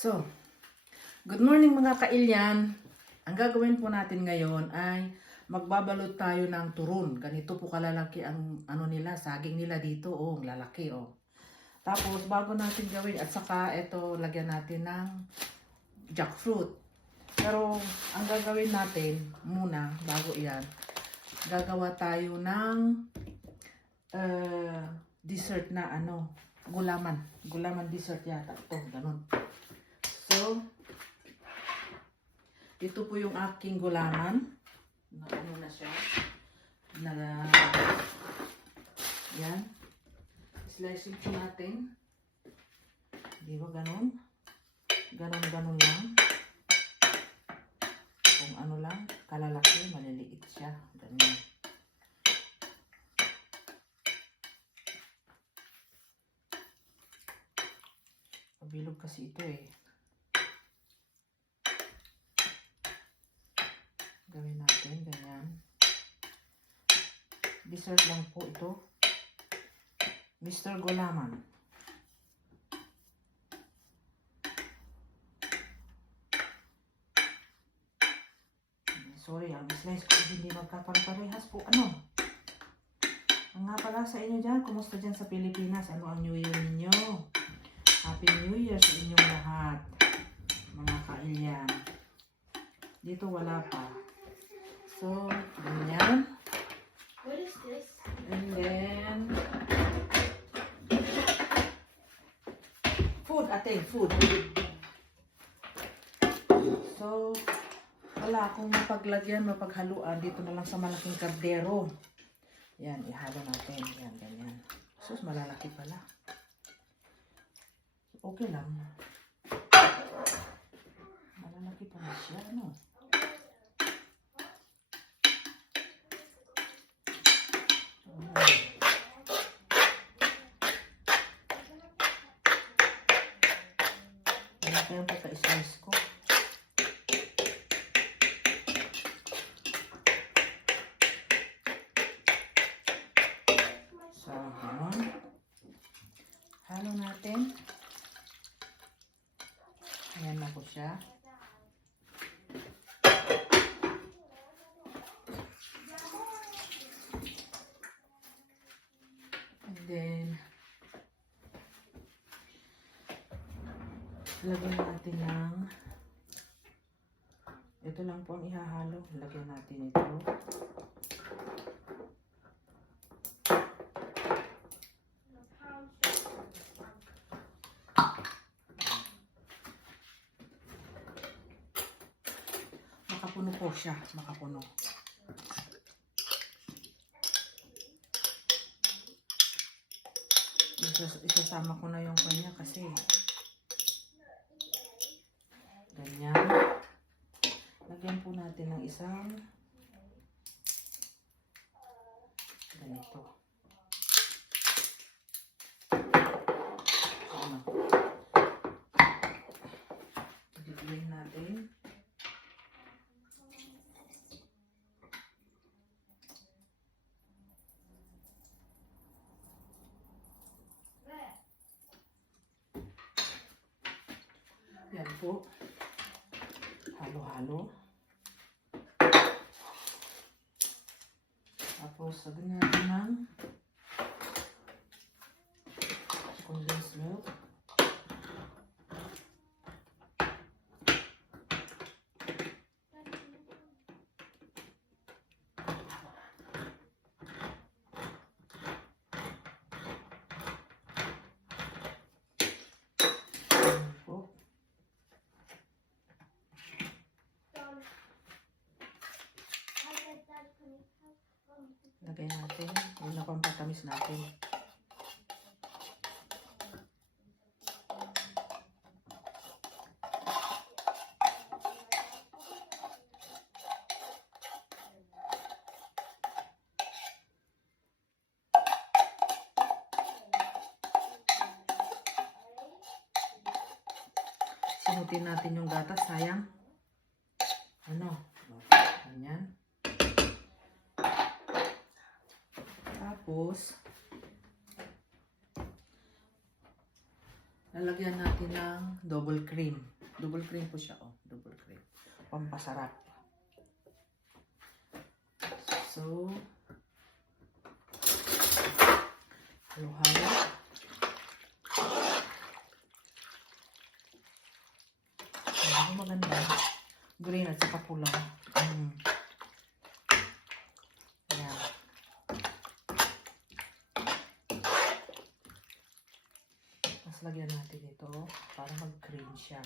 So, good morning mga kailyan. Ang gagawin po natin ngayon ay magbabalot tayo ng turon. Ganito po kalalaki ang nila, saging nila dito. Oh, ang lalaki oh. Tapos bago natin gawin at saka ito lagyan natin ng jackfruit. Pero ang gagawin natin muna bago iyan, gagawa tayo ng dessert na gulaman. Gulaman dessert yata. Ito, ganun. So, ito po yung aking gulaman. Na siya. Yan. Slicing po natin. Di ba ganun? Ganun lang. Kung lang, kalalaki, maliliit siya. Ganun. Mabilog kasi ito eh. Gawin natin, ganyan. Dessert lang po ito. Mr. Gulaman. Sorry, ang slice ko hindi magkaparehas po. Ang nga pala sa inyo dyan, kumusta dyan sa Pilipinas? Ano ang New Year ninyo? Happy New Year sa inyong lahat, mga kailyan. Dito wala pa. So, ganyan. What is this? And then, food, ate, food. So, wala akong mapaglagyan, mapaghaluan. Dito na lang sa malaking kardero. Yan, ihalo natin. Yan, ganyan. Sus, malalaki pala. Okay lang. Malalaki pala siya, ano? Kaya yung pagka-slice ko. So, gano'n. Halo natin. Ayan na po siya. And then, lagyan natin ng, ito lang po ang ihahalo. Lagyan natin ito. Makapuno po siya. Makapuno. Isasama ko na yung kanya kasi ganyan. Lagyan po natin ng isang ganito. Bigyan natin. Yan po. Halo-halo. Tapos, sabihin natin ng condensed milk. Lagay natin. Yun na pang patamis natin. Sinutin natin yung gatas, sayang. Ganyan. Tapos, Lalagyan natin ng double cream. Double cream po siya, oh. Double cream. Pampasarap. So, halo-halo. Ang maganda. Green at saka pula. Ayan. Tapos lagyan natin ito para mag-cream siya.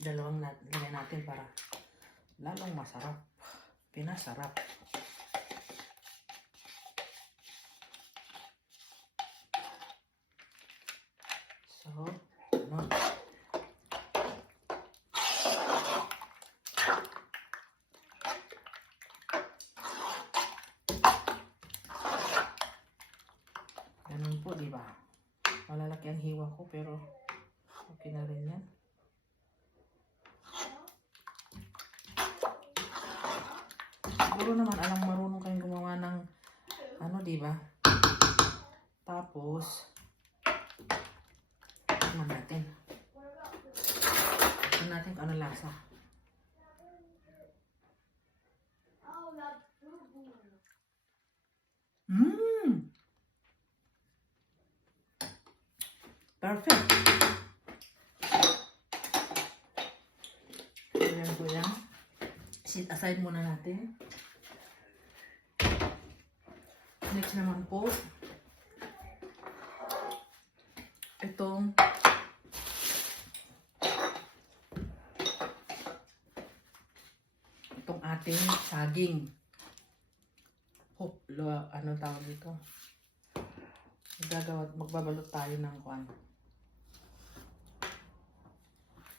Dalawang lagyan natin para lalong masarap. Pinasarap. So, ano? Ganun po, di ba? Malalaki ang hiwa ko pero okay na rin yan. Siguro naman marunong kayong gumawa ng ano, di ba? Tapos tingnan natin. Tingnan natin kung ano lasa. Perfect. Ayan po yan. Sit aside muna natin. Next naman po, itong ating saging. Ano tawag dito? Magbabalot tayo ng kwan.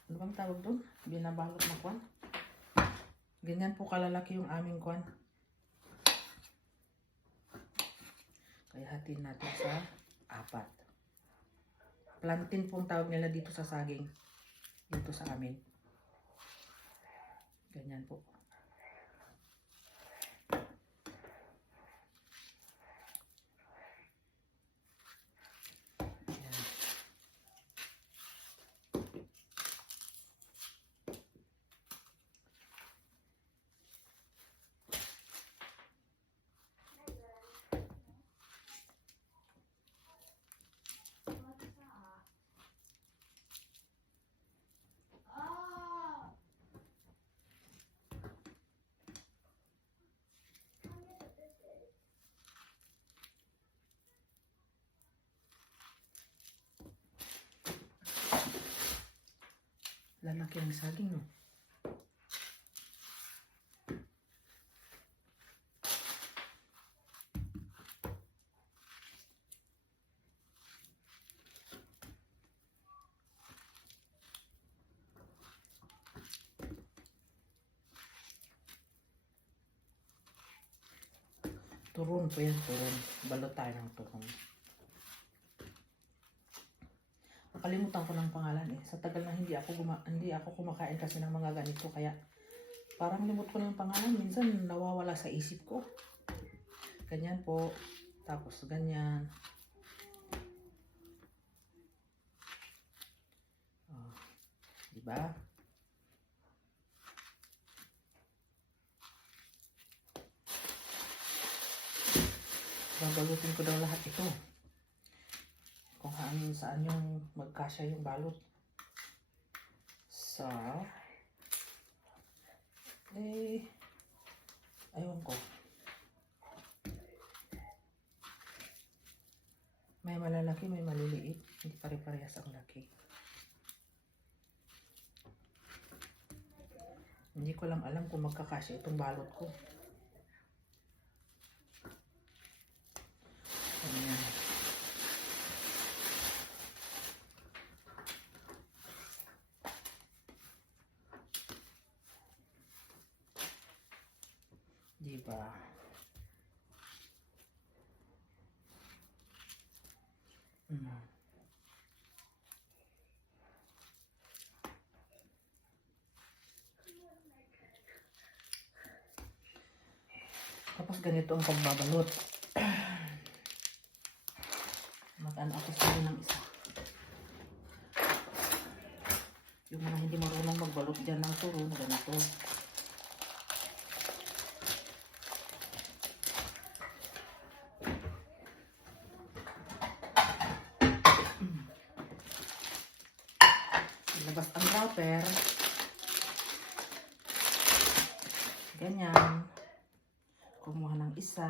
Ano bang tawag doon? Binabalot na kwan? Ganyan po kalalaki yung aming kwan. Kaya hatiin natin sa 4. Plantain pong tawag nila dito sa saging. Dito sa amin. Ganyan po. Ayan. Lalaki ng saging, no? Turon po yan, turon. Balot tayo ng turon. Nakalimutan ko ng pangalan eh. Sa tagal na hindi ako kumakain kasi ng mga ganito, kaya parang limot ko na yung pangalan. Minsan nawawala sa isip ko. Ganyan po. Tapos ganyan. Oh, diba? Babalutin ko daw lahat ito. Kung saan yung magkasya yung balot. So, ayun ko. May malalaki, may maliliit. Hindi pare-parehas ang laki. Hindi ko lang alam kung magkakasya itong balot ko. Ayan. Diba? Tapos ganito ang pagbabalot. Mag-ano ako sa'yo ng isa. Yung mga hindi marunong magbalot dyan ng turon, ganito. Ilabas ang wrapper. Ganyan. Kumuha ng isa.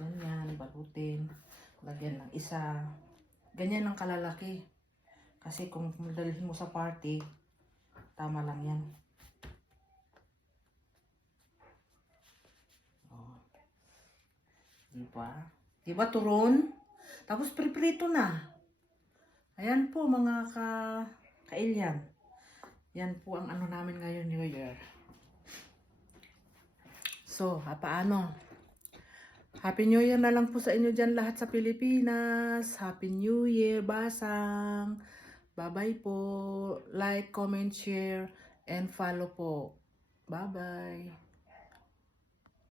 Ganyan, balutin. Lagyan ng isa. Ganyan ang kalalaki. Kasi kung dalhin mo sa party, tama lang yan. Oh. Diba? Diba turon? Tapos priprito na. Ayan po mga kailyan. Yan po ang ano namin ngayon New Year. So, paano? Happy New Year na lang po sa inyo dyan lahat sa Pilipinas. Happy New Year, Basang. Bye-bye po. Like, comment, share, and follow po. Bye-bye.